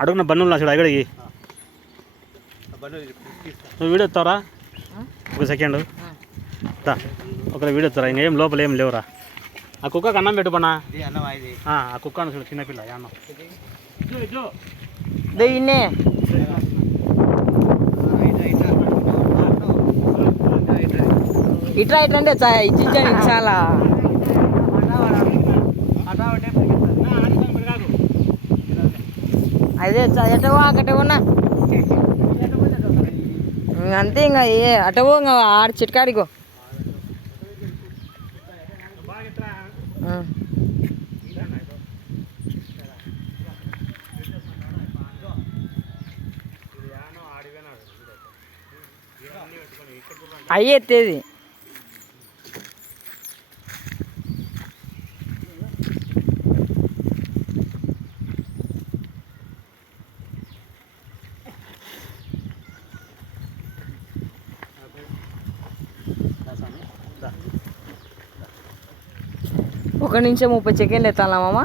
అడుగున బన్నులు చూడు అక్కడికి నువ్వు వీడియో ఎత్తావరా ఒక సెకండ్ ఒక వీడియో ఎత్తారా ఇంకేం లోపల ఏం లేవురా ఆ కుక్కకి అన్నం పెట్టుకున్నా ఆ కుక్క చూడు చిన్నపిల్ల అన్నం ఇట్లా ఇట్లా అంటే ఇచ్చించాను చాలా అదే ఎటవో అక్కటే ఉన్నా అంతే ఇంకా ఏ అటవో ఇంకా ఆడ చిట్కాడిగో అయ్యి ఎత్తేది ఒక నిమిషం 30 సెకండ్లు ఎత్తాలా మామ.